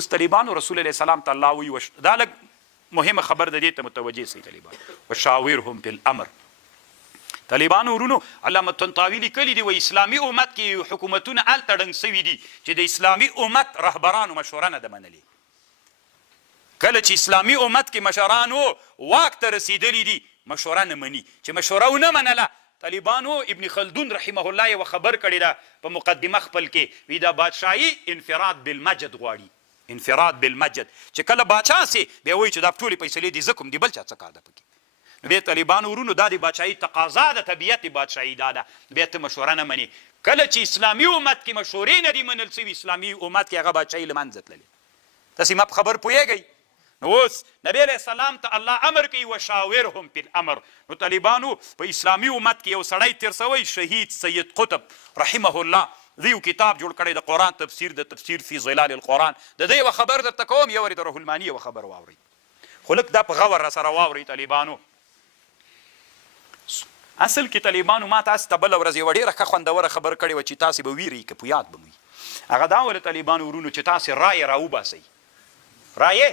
اوس طالبانو رسول الله سلام ته الله وی دا لږ مهمه خبر د دې ته متوجه سي طالبان وشاورهم فی الامر. طالبانو ورونو علامه طنطاوي لیکلي دي و اسلامي امت کې حکومتونه هلته ړنګ سوي دي چې د اسلامي امت رهبرانو مشوره نه ده منلې. کله چې اسلامي امت کې مشرانو واک ته رسېدلي دي مشوره نه مني. چې مشوره ونه منله طالبانو ابن خلدون رحمه الله یو خبر کړی ده په مقدمه خپل کې وی دا بادشاهي انفراد بالمجد غواړي. انفراد بالمجد چې کله باچا سي بیا وایي چې دا ټولې فیصلې دي زه کوم دي بل چا څه کار ده پکې. نو بیا طالبانو ورونو دا د بادشاهي تقاضا د طبیعت بادشاهي دا ده بیا ته مشوره نه مني. کله چې اسلامي امت کې مشورې نه دي منل سوي اسلامي امت کې هغه بادشاهي له منځه تللې. تاسې ما په خبر پوهېږئ. نو اوس نبی علیه السلام ته الله امر کوي وشاورهم فی الامر. نو طالبانو په اسلامي امت کې یو سړی تېر سوی شهید سید قطب رحمه الله د یو کتاب جوړ کړی د قرآن تفسیر د تفسیر فی ظلال القرآن. د دې یوه خبر درته کوم یو وارې د روح الماني یوه خبر واورئ خو لږ دا په غور راسره واورئ طالبانو. اصل کې طالبانو ما تاسو ته بله ورځ یوه ډېره ښه خوندوره خبر کړې وه چې تاسې به ویرئ که په یاد به مو وي. هغه دا ول طالبانو ورونو چې تاسې رایې راوباسئ. رایې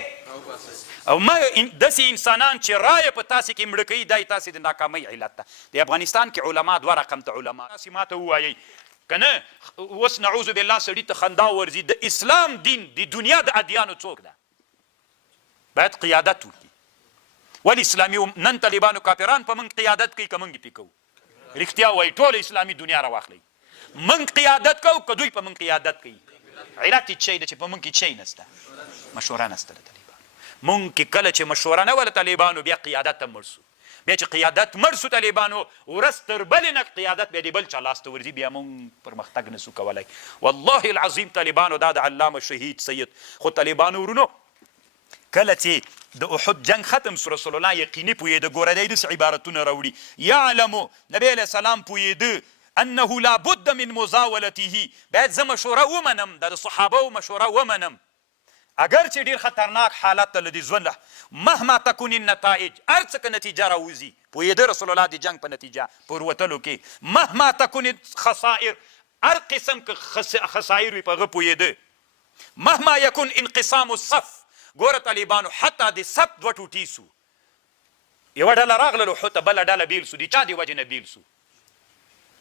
او ما داسې انسانان چې رایه په تاسې کې مړه کوي دا یې تاسې د ناکامۍ علت ده. د افغانستان کې علما دوه رقم ته علما تاسې ما ته ووایئ که نه اوس نعوذ بالله سړي ته خندا ورځي د اسلام دین د دنیا د ادیانو څوک ده باید قیادت وکړي. ولې اسلامي نن طالبانو کافران په موږ قیادت کوي که موږ یې پې کوو؟ رښتیا وایي ټوله اسلامي دنیا راواخلئ موږ قیادت کوو که دوی په موږ قیادت کوي. علت یې څه دی چې په موږ کې څه نسته مشوره نسته د طالبانو. موږ کې کله چې مشوره نه وله طالبانو بیا قیادت ته مړ سو. بیا چې قیادت مړ سو طالبانو ورځ تر بلې نه قیادت بیا د بل چا لاس ته ورځي بیا موږ پرمختګ نسو کولی. والله العظیم طالبانو دا د علامه شهید سید خو طالبانو ورونو کله چې د احد جنگ ختم سو رسول الله یقیني پوهېده. ګوره دی داسې عبارتونه راوړي یعلمو نبی علیه السلام پوهېده انه لابد من مزاولته باید زه مشوره ومنم د صحابو مشوره ومنم اگر چې ډېر خطرناک حالت ته له دې ژوند مهما تکون النتائج هر څه که نتیجه راوځي پوهېده رسول الله د جنګ په نتیجه په وتلو کې مهما تکون خسائر هر قسم که خسائر وي په هغه پوهېده مهما یکون انقسام الصف. ګوره طالبانو حتی د صف دوه ټوټې سو یوه ډله راغلل حتی بله ډله بیل سو. د چا د وجې نه بیل سو؟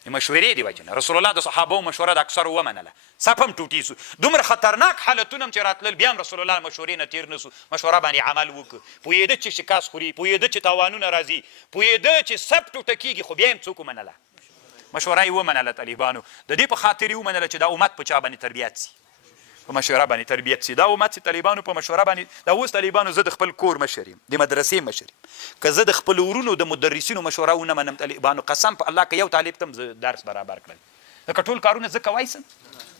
د مشورې د وجې نه. رسول الله د صحابو مشوره د اکثرو ومنله صف هم ټوټې سو. دومره خطرناک حالتونه هم چې راتلل بیا هم رسول الله مشورې نه تېر نه سو. مشوره باندې عمل وکړه. پوهېده چې شکست خوري پوهېده چې تاوانونه راځي پوهېده چې صف ټوټه کېږي خو بیا هم څوک ومنله مشوره یې ومنله طالبانو. د دې په خاطر یې ومنله چې دا امت په چا باندې تربیت سي په مشوره باندې تربیت سي. دا امت چې طالبانو په مشوره باندې دا اوس طالبانو زه د خپل کور مشر یم د مدرسې مشر یم که زه د خپل ورونو د مدرسینو مشوره ونه منم طالبانو قسم په الله که یو طالب ته هم درس برابر کړل ځکه ټول کارونه زه کوای سم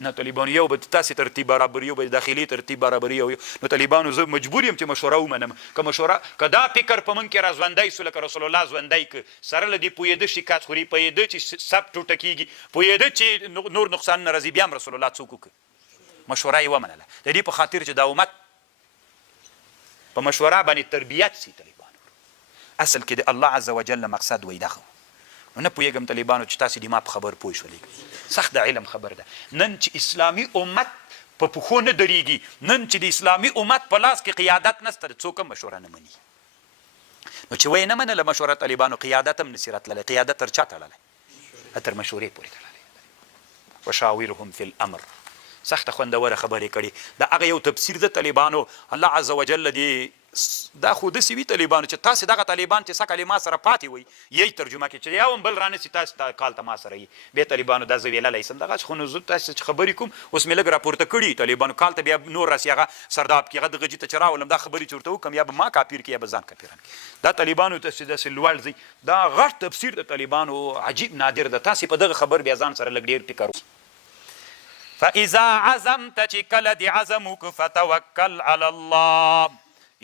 نه. طالبانو یو به تاسې ترتیب برابري یو به داخلي ترتیب برابري نو طالبانو زه مجبور یم چې مشوره ومنم. که مشوره که دا فکر په موږ کې را ژوندی سو لکه رسول الله ژوندی که سره له دې پوهېده شکست خوري پوهېده چې صف ټوټه کېږي پوهېده چې نور نقصانونه راځي بیا هم رسول الله څوک وکړه مشوره یې ومنله. د دې په خاطر چې دا امت په مشوره باندې تربیت سي طالبانو. اصل کې د الله عز وجل مقصد وایي دغه نو نه پوهېږم طالبانو چې تاسې د ما په خبر پوه شولې سخت د علم خبر ده. نن چې اسلامي امت په پښو نه درېږي نن چې د اسلامي امت په لاس کې قیادت نسته څوک هم مشوره نه مني. نو چې وایي نه منله مشوره طالبانو قیادت هم نسي راتللی. قیادت تر چا تړلی؟ تر مشورې پورې تړلی. وشاورهم فی الامر سخته خوندوره خبرې کړي. دا هغه یو تفسیر د طالبانو الله عز وجل دی دا خو داسې وي طالبانو چې تاسې دغه طالبان چې څه کلې ما سره پاتې وي یی ترجمه کړي چې یو هم بل رانسي تاسې کال ته ما سره یي بیا طالبانو دا زه ویللی سم دغه خو نو زه تاسې چې خبرې کوم اوس مې لږ راپورته کړي طالبانو کال ته بیا نور راسي هغه سرداب کې هغه دغه جي ته چې راولم دا خبرې چې ورته وکړم یا به ما کاپیر کړي یا به ځان کاپیران کړي. دا طالبانو ته چې داسې لوړ ځي دا غټ تفسیر د طالبانو عجیب نادر ده. تاسې په دغه خبر بیا ځان سره لږ ډېر فکر فاذا عزمت چې کله دې عزم وکړه فتوکل علی الله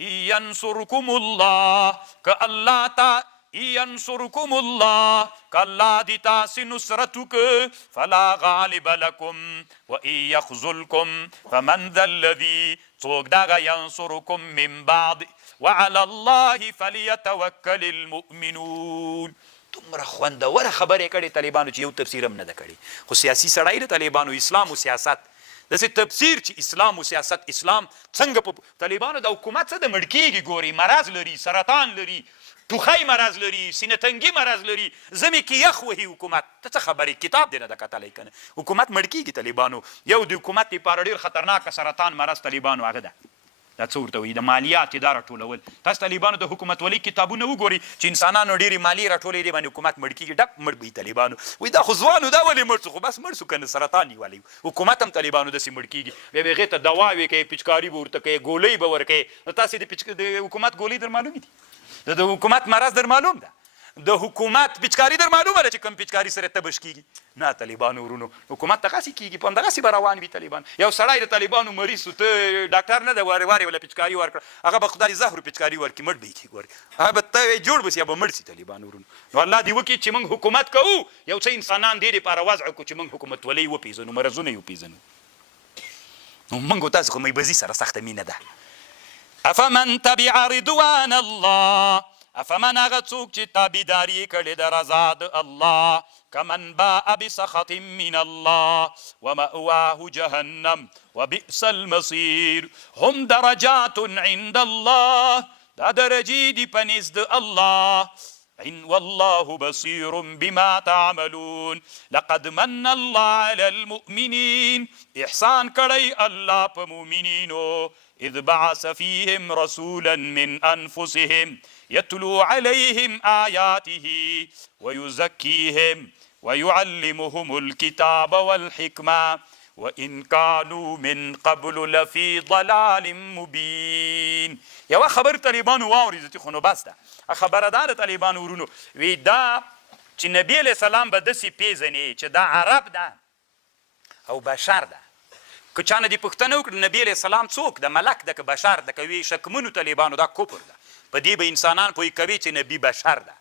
ینصرکم الله که الله تا ینصرکم الله که الله دې تاسې نصرت وکړه فلا غالب لکم و ان یخذلکم فمن ذا الذي څوک دغه ینصرکم من بعد وعلى الله فلیتوکل المؤمنون. دومره خوندوره خبرې کړې طالبانو چې یو تفسیر هم نه ده کړې. خو سیاسي سړی د طالبانو اسلام او سیاست داسې تفسیر چې اسلام و سیاست اسلام څنګه په طالبانو د حکومت څه د مړ کېږي ګوري مرض لري سرطان لري ټوخی مرض لري سینه تنګي مرض لري زمې کې یخ وهي حکومت ته څه خبرې کتاب دی نه ده کتلی که نه حکومت مړ کېږي طالبانو یو د حکومت دپاره ډېر خطرناکه سرطان مرض طالبانو هغه ده دا څه ورته وایي د مالیات اداره راټولول تاسو طالبانو د حکومتولۍ کتابونه وګورئ چې انسانانو ډېرې مالیې راټولې دې باندې حکومت مړ کېږي ډک مړ به وي طالبانو وایي دا خو ځوانو دا ولې مړ شو خو بس مړ شو که نه سرطان نیولی حکومت هم طالبانو داسې مړ کېږي بیا به هغې ته دواوې کوي پچکاري به ورته کوي ګولۍ به ورکوي نو تاسې د حکومت ګولۍ در معلومې دي د حکومت مرض در معلوم ده د حکومت پچکاري در معلومه ده چې کوم پچکاري سره تبش کېږي نه طالبانو ورونو حکومت دغسې کېږي په همدغسې به روان وي طالبان یو سړی د طالبانو مریض ته ډاکټر نه ده وارې وله پچکاري ورکړه هغه به خدای زهرو پچکاري ورکړي مړ به یې کړي ګورې هغه به ته جوړ به سي یا به مړ سي طالبان ورونو نو الله دې وکړي چې موږ حکومت کوو یو څه انسانان دې دپاره وضع کړو چې موږ حکومتولۍ وپېژنو مرضونه یې وپېژنو نو موږ تاسو خو میبزي سره سخته مینه ده افمن تبع رضوان الله افمن هغه څوک چې تابعداري کړې د رضا د الله کمن باء بسخط من الله ومأواه جهنم وبئس المصير هم درجات عند الله دا درجې دي په نزد الله والله بصير بما تعملون لقد من الله على المؤمنين احسان کړی الله په مؤمنینو اذ بعث فيهم رسولا من انفسهم يتلو عليهم آياته ويزكيهم ويعلمهم الكتاب والحكمة وإن كانوا من قبل لفي ضلال مبين یوه خبر طالبانو واورېده خو نو بس ده خبره دا د طالبانو ورونو وی دا چې نبي علیه السلام به داسې پېژنې چې دا عرب ده او بشر ده که چا نه دې پوښتنه وکړه نبي علیه السلام څوک ده ملک ده که بشر ده که وی شکمنو طالبانو دا کفر ده په دې به انسانان پوه کوي چې نبي بشر ده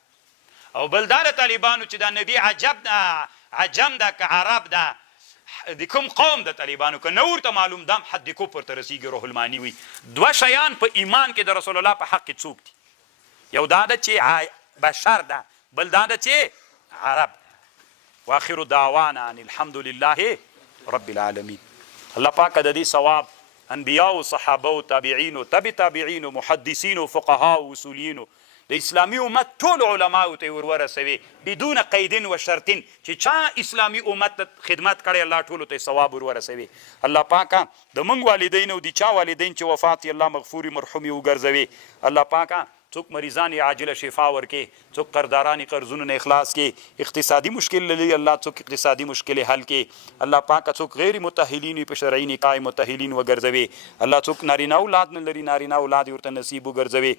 او بل دا د طالبانو چې دا نبي عجب ده عجم ده که عرب ده د کوم قوم د طالبانو که نه ورته معلوم دم حد کفر ته رسیږي روح المانی وي دوه شیان په ایمان کې د رسول الله په حق کې څوک دي یو دا ده چې بشر ده بل دا ده چې عرب ده واخر دعوانا ان الحمد لله رب العالمین الله پاک د دې ثواب انبیاء و صحابه و تابعین و تبع تابعین و محدثین و فقها و اصولین و د اسلامي امت ټول علماو ته ورورسوي بدون قید و شرطین چې چا اسلامي امت ته خدمت کړی الله ټولو ته ثواب ورورسوي الله پاکه د موږ والدین او د چا والدین چې وفات الله مغفوري مرحومي وګرځوي الله پاکه څوک مریضان عاجله شفا ورکې څوک قرضداران قرضونو نه اخلاص کې اقتصادي مشکل لري الله څوک اقتصادي مشکل حل کې الله پاک څوک غیر متأهلین په شرعي نکاح متأهلین وګرځوي الله څوک نارینه اولاد نه لري نارینه اولاد ورته نصیب وګرځوي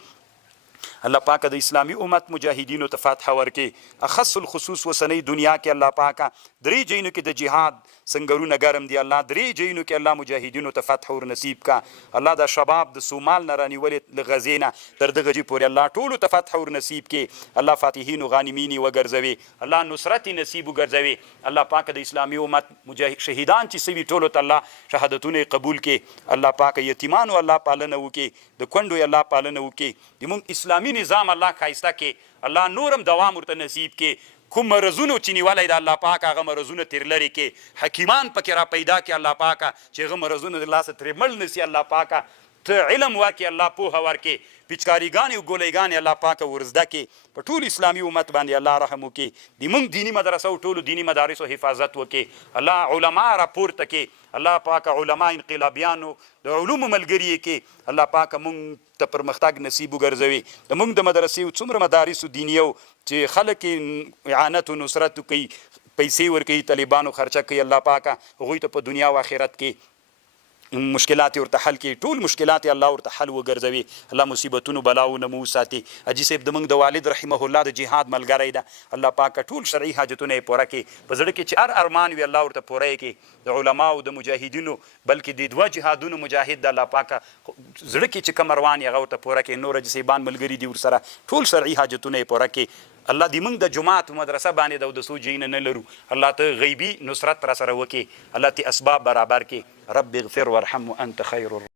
الله پاک د اسلامي امت مجاهدینو ته فتح ورکې اخص الخصوص وسنۍ دنیا کې الله پاک درې ځایونو کې د جهاد سنگرونه ګرم دي الله درې ځایونو کې الله مجاهدینو ته فتح ور نصیب کا الله د شباب د صومال نه رانیولې له غزې نه تر دغه ځای پورې الله ټولو ته فتح ور نصیب کې الله فاتحین و غانمین وګرځوي الله نصرت نصیب وګرځوي الله پاک د اسلامي امت مجاهد شهیدان چې سوي ټولو ته الله شهادتونه قبول کې الله پاک یتیمانو الله پالنه وکي د کونډو الله پالنه وکي د موږ اسلامي نظام الله ښایسته کې الله نورم دوام ورته نصیب کې کوم مرضونو چې نیولی د الله پاک هغه مرضونه تر لرې کې حکیمان پکې را پیدا کې الله پاکه چې هغه مرضونه د لاسه ترې مړ نه سي الله پاکه ته علم ورکې الله پوهه ورکې پچکاریګانې او ګولۍ الله پاکه ورزده کې په ټول اسلامي امت باندې الله رحم وکړي د موږ دیني مدرسو ټولو دیني مدارسو حفاظت وکړي الله علما راپورته کې الله پاکه علما انقلابیانو د علومو ملګري کې الله پاکه موږ ته پرمختګ نصیب وګرځوي د موږ د مدرسې څومره مدارسو دینیو چې خلک اعانت و نصرت کوي پیسې ورکوي طالبانو خرچه کوي الله پاکه هغوی ته په دنیا و آخرت کې مشکلات ورته حل کړي ټول مشکلات الله ورته حل وګرځوي الله مصیبتونو بلاونه مو وساتي حاجي صاحب د موږ د والد رحمه الله د جهاد ملګری ده الله پاکه ټول شرعي حاجتونه یې پوره کړي په زړه کې چې هر ارمان وي الله ورته پوره کړي د علماو د مجاهدینو بلکې د دوه جهادونو مجاهد د الله پاکه زړه کې چې کوم ارمان یې هغه ورته پوره کړي نور حاجي صاحبان ملګري دي ورسره ټول شرعي حاجتونه یې پوره کړي الله دې موږ د جماعت مدرسه باندې د اودسو جینه نه لرو الله ته غیبي نصرت را سره وکړي الله ته اسباب برابر کړي رب اغفر وارحم وانت خیر